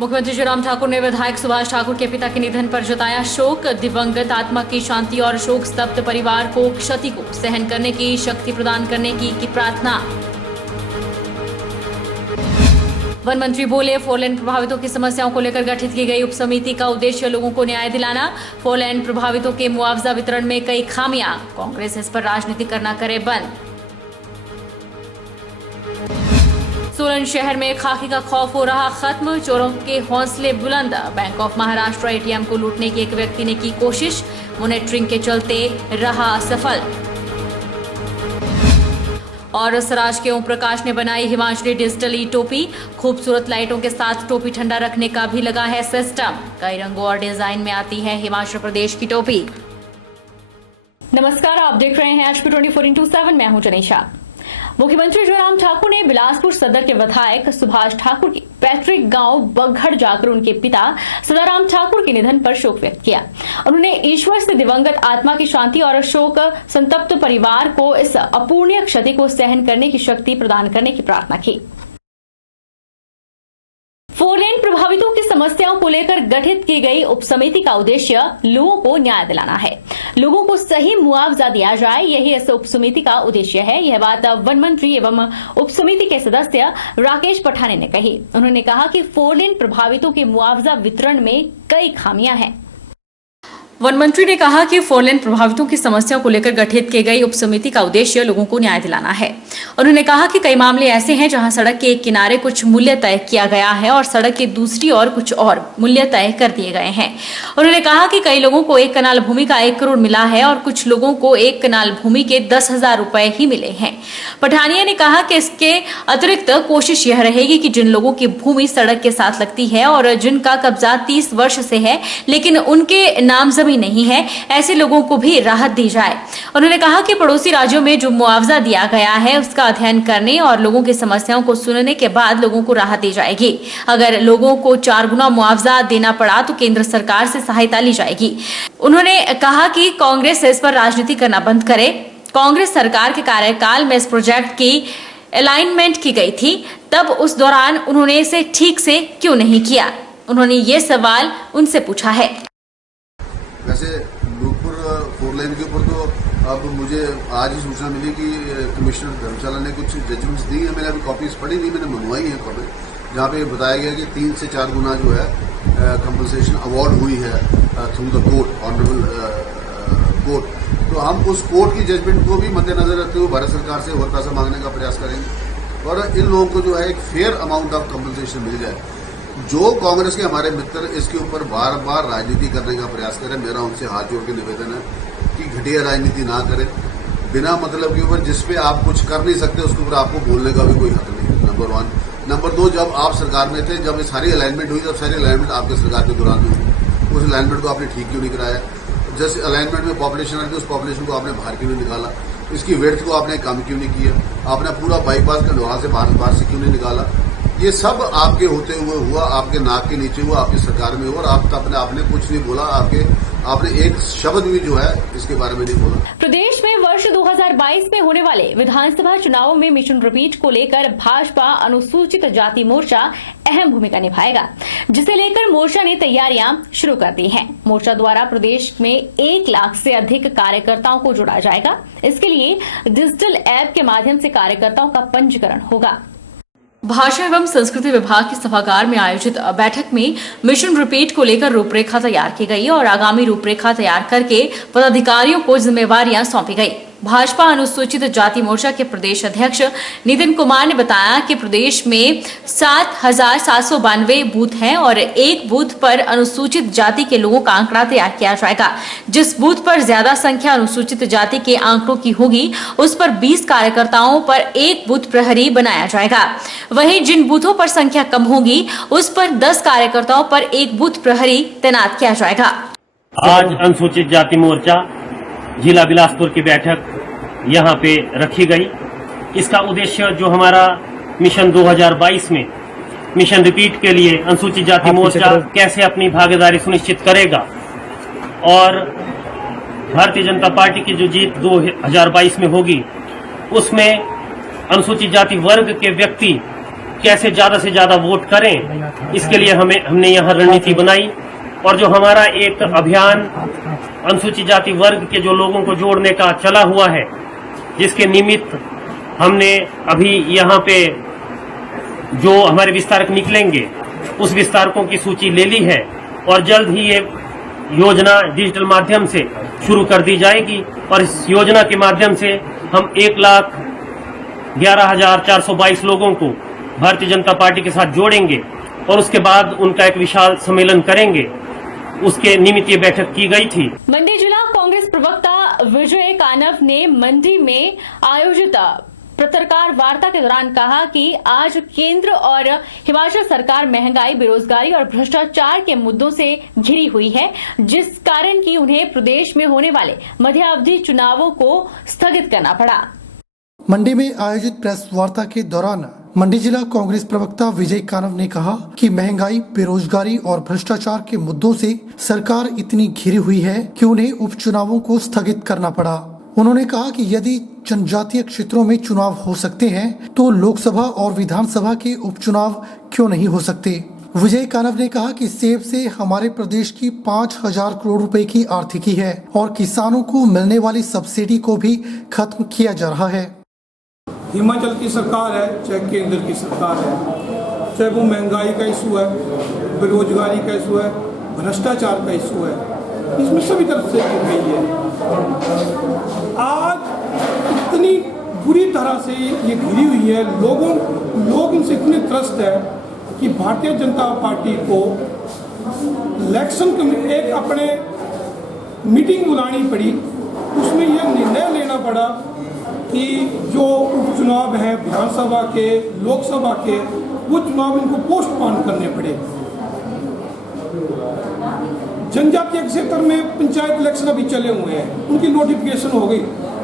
मुख्यमंत्री जयराम ठाकुर ने विधायक सुभाष ठाकुर के पिता के निधन पर जताया शोक। दिवंगत आत्मा की शांति और शोक स्तब्ध परिवार को क्षति को सहन करने की शक्ति प्रदान करने की प्रार्थना। वन मंत्री बोले, फोरलेन प्रभावितों की समस्याओं को लेकर गठित की गई उप समिति का उद्देश्य लोगों को न्याय दिलाना। फोरलेन प्रभावितों के मुआवजा वितरण में कई खामियां, कांग्रेस इस पर राजनीति करना करे बंद। सोलन शहर में खाकी का खौफ हो रहा खत्म, चोरों के हौसले बुलंद। बैंक ऑफ महाराष्ट्र एटीएम को लूटने की एक व्यक्ति ने की कोशिश, मॉनिटरिंग के चलते रहा असफल। और सराज के ओम प्रकाश ने बनाई हिमाचली डिजिटल ई टोपी, खूबसूरत लाइटों के साथ टोपी ठंडा रखने का भी लगा है सिस्टम। कई रंगों और डिजाइन में आती है हिमाचल प्रदेश की टोपी। नमस्कार, आप देख रहे हैं HP 24x7। मैं हूं जनीशा। मुख्यमंत्री जयराम ठाकुर ने बिलासपुर सदर के विधायक सुभाष ठाकुर के पैतृक गांव बगड़ जाकर उनके पिता सदाराम ठाकुर के निधन पर शोक व्यक्त किया। उन्होंने ईश्वर से दिवंगत आत्मा की शांति और शोक संतप्त परिवार को इस अपूर्णीय क्षति को सहन करने की शक्ति प्रदान करने की प्रार्थना की। फोरलेन प्रभावितों की समस्याओं को लेकर गठित की गई उप समिति का उद्देश्य लोगों को न्याय दिलाना है, लोगों को सही मुआवजा दिया जाए, यही इस उप समिति का उद्देश्य है। यह बात वन मंत्री एवं उप समिति के सदस्य राकेश पठाने ने कही। उन्होंने कहा कि फोरलेन प्रभावितों के मुआवजा वितरण में कई खामियां हैं। वन मंत्री ने कहा कि फोरलेन प्रभावितों की समस्याओं को लेकर गठित की गई उप समिति का उद्देश्य लोगों को न्याय दिलाना है। उन्होंने कहा कि कई मामले ऐसे हैं जहां सड़क के एक किनारे कुछ मूल्य तय किया गया है और सड़क के दूसरी ओर कुछ और मूल्य तय कर दिए गए हैं। उन्होंने कहा कि कई लोगों को 1 कनाल भूमि का 1 करोड़ मिला है और कुछ लोगों को 1 कनाल भूमि के 10,000 रुपए ही मिले हैं। पठानिया ने कहा कि इसके अतिरिक्त कोशिश यह रहेगी कि जिन लोगों की भूमि सड़क के साथ लगती है और जिनका कब्जा 30 वर्ष से है लेकिन उनके नाम नहीं है, ऐसे लोगों को भी राहत दी जाए। उन्होंने कहा कि पड़ोसी राज्यों में जो मुआवजा दिया गया है उसका अध्ययन करने और लोगों की समस्याओं को सुनने के बाद लोगों को राहत दी जाएगी। अगर लोगों को 4 गुना मुआवजा देना पड़ा तो केंद्र सरकार से सहायता ली जाएगी। उन्होंने कहा कि कांग्रेस इस पर राजनीति करना बंद करे। कांग्रेस सरकार के कार्यकाल में इस प्रोजेक्ट की अलाइनमेंट की गई थी, तब उस दौरान उन्होंने इसे ठीक से क्यों नहीं किया? उन्होंने ये सवाल उनसे पूछा है। वैसे नूरपुर फोरलेन के ऊपर तो अब मुझे आज ही सूचना मिली कि कमिश्नर धर्मशाला ने कुछ जजमेंट्स दी है। मैंने अभी कॉपीज पढ़ी नहीं, मैंने मंगवाई है कॉपी, जहाँ पे बताया गया कि 3 से 4 गुना जो है कंपनसेशन अवार्ड हुई है through the court, honourable court. तो हम उस कोर्ट की जजमेंट को भी मद्देनजर रखते हुए भारत सरकार से और पैसा मांगने का प्रयास करेंगे और इन लोगों को जो है एक फेयर अमाउंट ऑफ कंपनसेशन मिल जाए। जो कांग्रेस के हमारे मित्र इसके ऊपर बार बार राजनीति करने का प्रयास करें, मेरा उनसे हाथ जोड़ के निवेदन है कि घटिया राजनीति ना करें। बिना मतलब के ऊपर जिसपे आप कुछ कर नहीं सकते उसके ऊपर आपको बोलने का भी कोई हक नहीं, नंबर 1। नंबर 2, जब आप सरकार में थे, जब ये सारी अलाइनमेंट हुई, जब सारी अलाइनमेंट आपके सरकार के दौरान में हुई, उस अलाइनमेंट को आपने ठीक क्यों नहीं कराया? जैसे अलाइनमेंट में पॉपुलेशन आई थी, उस पॉपुलेशन को आपने बाहर क्यों नहीं निकाला? इसकी वेट को आपने कम क्यों नहीं किया? आपने पूरा बाईपास का लोहा से बाहर से क्यों नहीं निकाला? ये सब आपके होते हुए हुआ, आपके नाक के नीचे हुआ, आपकी सरकार में हुआ और आपने कुछ नहीं बोला। आपने एक शब्द भी जो है इसके बारे में नहीं बोला। प्रदेश में वर्ष 2022 में होने वाले विधानसभा चुनावों में मिशन रिपीट को लेकर भाजपा अनुसूचित जाति मोर्चा अहम भूमिका निभाएगा, जिसे लेकर मोर्चा ने तैयारियां शुरू कर दी हैं। मोर्चा द्वारा प्रदेश में 1 लाख से अधिक कार्यकर्ताओं को जोड़ा जाएगा। इसके लिए डिजिटल ऐप के माध्यम से कार्यकर्ताओं का पंजीकरण होगा। भाषा एवं संस्कृति विभाग के सभागार में आयोजित बैठक में मिशन रिपीट को लेकर रूपरेखा तैयार की गई और आगामी रूपरेखा तैयार करके पदाधिकारियों को जिम्मेवारियां सौंपी गई। भाजपा अनुसूचित जाति मोर्चा के प्रदेश अध्यक्ष नितिन कुमार ने बताया कि प्रदेश में 7,792 बूथ हैं और एक बूथ पर अनुसूचित जाति के लोगों का आंकड़ा तैयार किया जाएगा। जिस बूथ पर ज्यादा संख्या अनुसूचित जाति के आंकड़ों की होगी उस पर 20 कार्यकर्ताओं पर 1 बूथ प्रहरी बनाया जाएगा। वहीं जिन बूथों पर संख्या कम होगी उस पर 10 कार्यकर्ताओं पर 1 बूथ प्रहरी तैनात किया जाएगा। आज अनुसूचित जाति मोर्चा जिला बिलासपुर की बैठक यहाँ पे रखी गई। इसका उद्देश्य जो हमारा मिशन 2022 में मिशन रिपीट के लिए अनुसूचित जाति मोर्चा कैसे अपनी भागीदारी सुनिश्चित करेगा और भारतीय जनता पार्टी की जो जीत 2022 में होगी उसमें अनुसूचित जाति वर्ग के व्यक्ति कैसे ज्यादा से ज्यादा वोट करें, इसके लिए हमने यहाँ रणनीति बनाई। और जो हमारा एक अभियान अनुसूचित जाति वर्ग के जो लोगों को जोड़ने का चला हुआ है, जिसके निमित्त हमने अभी यहाँ पे जो हमारे विस्तारक निकलेंगे उस विस्तारकों की सूची ले ली है और जल्द ही ये योजना डिजिटल माध्यम से शुरू कर दी जाएगी। और इस योजना के माध्यम से हम 1,11,422 लोगों को भारतीय जनता पार्टी के साथ जोड़ेंगे और उसके बाद उनका एक विशाल सम्मेलन करेंगे। उसके निमित्त ये बैठक की गई थी। मंडी जिला कांग्रेस प्रवक्ता विजय कानव ने मंडी में आयोजित पत्रकार वार्ता के दौरान कहा कि आज केंद्र और हिमाचल सरकार महंगाई, बेरोजगारी और भ्रष्टाचार के मुद्दों से घिरी हुई है, जिस कारण कि उन्हें प्रदेश में होने वाले मध्यावधि चुनावों को स्थगित करना पड़ा। मंडी में आयोजित प्रेस वार्ता के दौरान मंडी जिला कांग्रेस प्रवक्ता विजय कानव ने कहा कि महंगाई, बेरोजगारी और भ्रष्टाचार के मुद्दों से सरकार इतनी घिरी हुई है कि उन्हें उपचुनावों को स्थगित करना पड़ा। उन्होंने कहा कि यदि जनजातीय क्षेत्रों में चुनाव हो सकते हैं तो लोकसभा और विधानसभा के उपचुनाव क्यों नहीं हो सकते। विजय कानव ने कहा कि सेब से हमारे प्रदेश की 5,000 करोड़ रुपए की आर्थिकी है और किसानों को मिलने वाली सब्सिडी को भी खत्म किया जा रहा है। हिमाचल की सरकार है, चाहे केंद्र की सरकार है, चाहे वो महंगाई का इशू है, बेरोजगारी का इशू है, भ्रष्टाचार का इशू है, इसमें सभी तरफ से गिर गई है। आज इतनी बुरी तरह से ये घिरी हुई है, लोग इनसे इतने त्रस्त है कि भारतीय जनता पार्टी को इलेक्शन एक अपने मीटिंग बुलानी पड़ी, उसमें यह निर्णय लेना पड़ा कि जो उपचुनाव है विधानसभा के, लोकसभा के, वो चुनाव इनको पोस्टपोन करने पड़े। जनजातीय क्षेत्र में पंचायत इलेक्शन अभी चले हुए हैं, उनकी नोटिफिकेशन हो गई।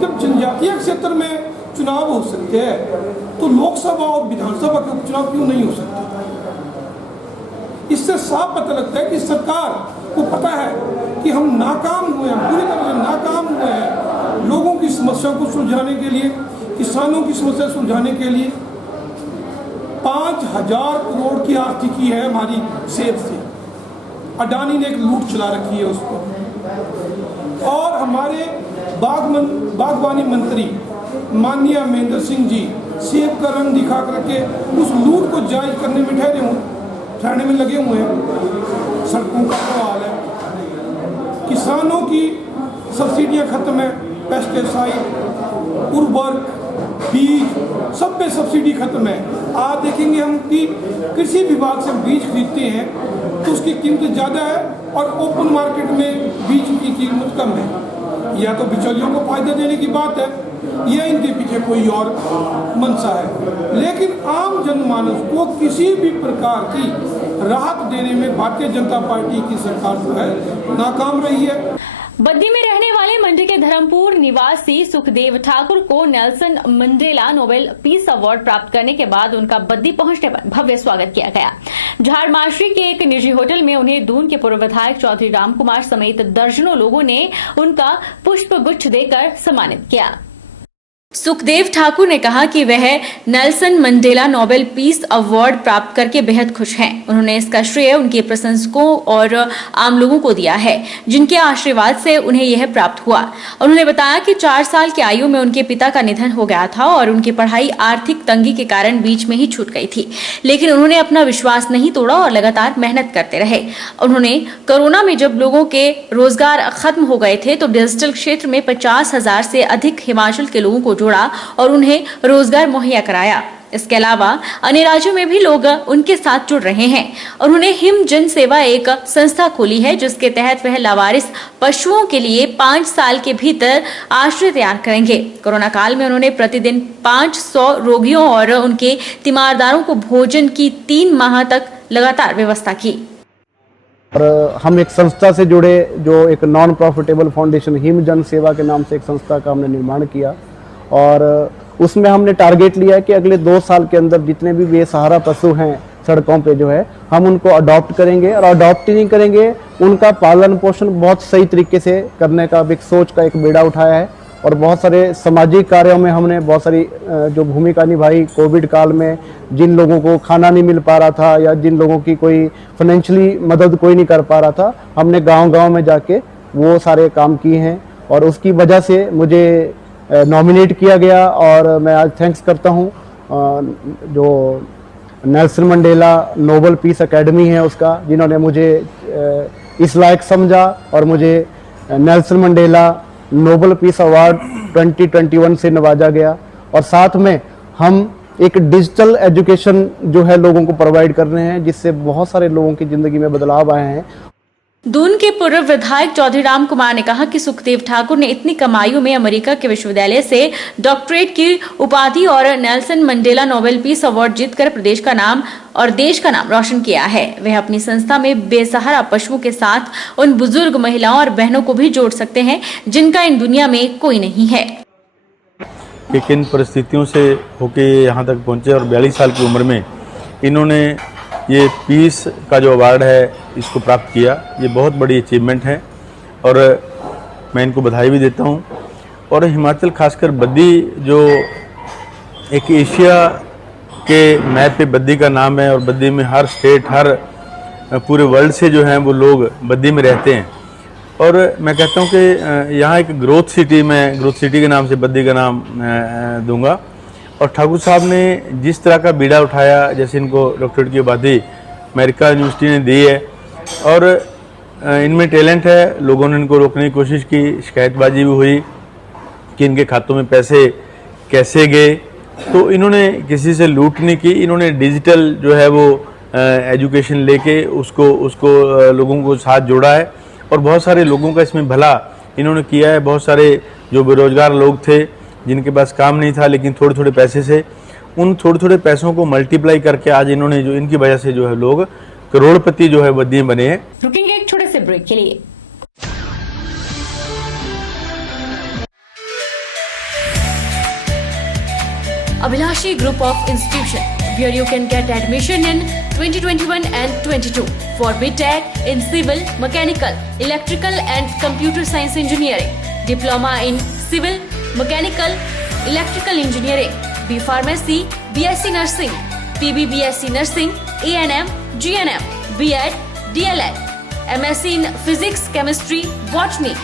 जब जनजातीय क्षेत्र में चुनाव हो सकते हैं तो लोकसभा और विधानसभा के उपचुनाव क्यों नहीं हो सकते? इससे साफ पता लगता है कि सरकार को पता है कि हम नाकाम हुए हैं, पूरी तरह से नाकाम हुए हैं लोगों की समस्याओं को सुलझाने के लिए, किसानों की समस्या सुलझाने के लिए। 5,000 करोड़ की आर्थिकी है हमारी सेब से, अडानी ने एक लूट चला रखी है उसको। और हमारे बागवानी मंत्री माननीय महेंद्र सिंह जी सेब का रंग दिखा करके उस लूट को जायज करने में ठहरने में लगे हुए हैं। सड़कों का हाल है, किसानों की सब्सिडियां खत्म है, पेस्टिसाइड, उर्वरक, बीज, सब पे सब्सिडी खत्म है। आज देखेंगे हम कि कृषि विभाग से बीज खरीदते हैं तो उसकी कीमत ज़्यादा है और ओपन मार्केट में बीज की कीमत कम है। या तो बिचौलियों को फायदा देने की बात है या इनके पीछे कोई और मंशा है, लेकिन आम जनमानस को किसी भी प्रकार की राहत देने में भारतीय जनता पार्टी की सरकार जो है नाकाम रही है। बद्दी में रहने वाले मंडी के धर्मपुर निवासी सुखदेव ठाकुर को Nelson Mandela Nobel peace award प्राप्त करने के बाद उनका बद्दी पहुंचने पर भव्य स्वागत किया गया। झाड़माशी के एक निजी होटल में उन्हें दून के पूर्व विधायक चौधरी रामकुमार समेत दर्जनों लोगों ने उनका पुष्प गुच्छ देकर सम्मानित किया। सुखदेव ठाकुर ने कहा कि वह Nelson Mandela Nobel peace award प्राप्त करके बेहद खुश हैं। उन्होंने इसका श्रेय उनके प्रशंसकों और आम लोगों को दिया है, जिनके आशीर्वाद से उन्हें यह प्राप्त हुआ। उन्होंने बताया कि 4 साल की आयु में उनके पिता का निधन हो गया था और उनकी पढ़ाई आर्थिक तंगी के कारण बीच में ही छूट गई थी, लेकिन उन्होंने अपना विश्वास नहीं तोड़ा और लगातार मेहनत करते रहे। उन्होंने कोरोना में जब लोगों के रोजगार खत्म हो गए थे तो डिजिटल क्षेत्र में 50,000 से अधिक हिमाचल के लोगों को जोड़ा और उन्हें रोजगार मुहैया कराया। इसके अलावा अन्य राज्यों में भी लोग उनके साथ जुड़ रहे हैं। उन्होंने हिम जन सेवा एक संस्था खोली है, जिसके तहत वह लावारिस पशुओं के लिए 5 साल के भीतर आश्रय तैयार करेंगे। कोरोना काल में उन्होंने प्रतिदिन 500 रोगियों और उनके तीमारदारों को भोजन की 3 माह तक लगातार व्यवस्था की। और हम एक संस्था से जुड़े, जो एक नॉन प्रॉफिटेबल फाउंडेशन हिम जन सेवा के नाम से एक संस्था का हमने निर्माण किया और उसमें हमने टारगेट लिया है कि अगले 2 साल के अंदर जितने भी बेसहारा पशु हैं सड़कों पे जो है, हम उनको अडॉप्ट करेंगे और अडॉप्ट ही नहीं करेंगे, उनका पालन पोषण बहुत सही तरीके से करने का एक सोच का एक बेड़ा उठाया है। और बहुत सारे सामाजिक कार्यों में हमने बहुत सारी जो भूमिका निभाई। कोविड काल में जिन लोगों को खाना नहीं मिल पा रहा था या जिन लोगों की कोई फाइनेंशियली मदद कोई नहीं कर पा रहा था, हमने गांव-गांव में जाके वो सारे काम किए हैं और उसकी वजह से मुझे नॉमिनेट किया गया। और मैं आज थैंक्स करता हूँ जो Nelson Mandela Nobel Peace Academy है उसका, जिन्होंने मुझे इस लायक समझा और मुझे Nelson Mandela Nobel Peace Award 2021 से नवाजा गया। और साथ में हम एक डिजिटल एजुकेशन जो है लोगों को प्रोवाइड कर रहे हैं, जिससे बहुत सारे लोगों की ज़िंदगी में बदलाव आए हैं। दून के पूर्व विधायक चौधरी राम कुमार ने कहा कि सुखदेव ठाकुर ने इतनी कम आयु में अमेरिका के विश्वविद्यालय से डॉक्टरेट की उपाधि और Nelson Mandela Nobel peace award जीतकर प्रदेश का नाम और देश का नाम रोशन किया है। वह अपनी संस्था में बेसहारा पशुओं के साथ उन बुजुर्ग महिलाओं और बहनों को भी जोड़ सकते हैं जिनका इन दुनिया में कोई नहीं है। कि किन परिस्थितियों से होके यहाँ तक पहुँचे और 42 साल की उम्र में इन्होंने ये पीस का जो अवार्ड है इसको प्राप्त किया। ये बहुत बड़ी अचीवमेंट है और मैं इनको बधाई भी देता हूँ। और हिमाचल खासकर बद्दी जो एक एशिया के मैप पे बद्दी का नाम है और बद्दी में हर स्टेट हर पूरे वर्ल्ड से जो हैं वो लोग बद्दी में रहते हैं। और मैं कहता हूँ कि यहाँ एक ग्रोथ सिटी, मैं ग्रोथ सिटी के नाम से बद्दी का नाम दूंगा। और ठाकुर साहब ने जिस तरह का बीड़ा उठाया, जैसे इनको डॉक्टरेट की उपाधि अमेरिका यूनिवर्सिटी ने दी है और इनमें टैलेंट है, लोगों ने इनको रोकने की कोशिश की, शिकायतबाजी भी हुई कि इनके खातों में पैसे कैसे गए, तो इन्होंने किसी से लूट नहीं की। इन्होंने डिजिटल जो है वो एजुकेशन लेके उसको लोगों को साथ जोड़ा है और बहुत सारे लोगों का इसमें भला इन्होंने किया है। बहुत सारे जो बेरोजगार लोग थे जिनके पास काम नहीं था लेकिन थोड़े थोड़े पैसे से, उन थोड़े थोड़े पैसों को मल्टीप्लाई करके आज इन्होंने जो इनकी वजह से जो है लोग करोड़पति जो है बद्दी बने हैं। रुकेंगे एक छोटे से ब्रेक के लिए। Abhilashi Group of Institution, where you can get admission in 2021 and 22 for BTech in Civil, Mechanical, Electrical and Computer Science Engineering, Diploma in Civil, Mechanical, Electrical Engineering, B Pharmacy, BSc Nursing, PB BSc Nursing, A&M, GNM, B.Ed, DLEd, MSc in Physics, Chemistry, Botany.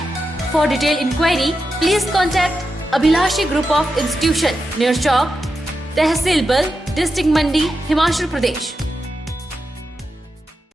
For detailed inquiry, please contact Abhilashi Group of Institution, near Chowk, तहसील बल, district मंडी, हिमाचल प्रदेश।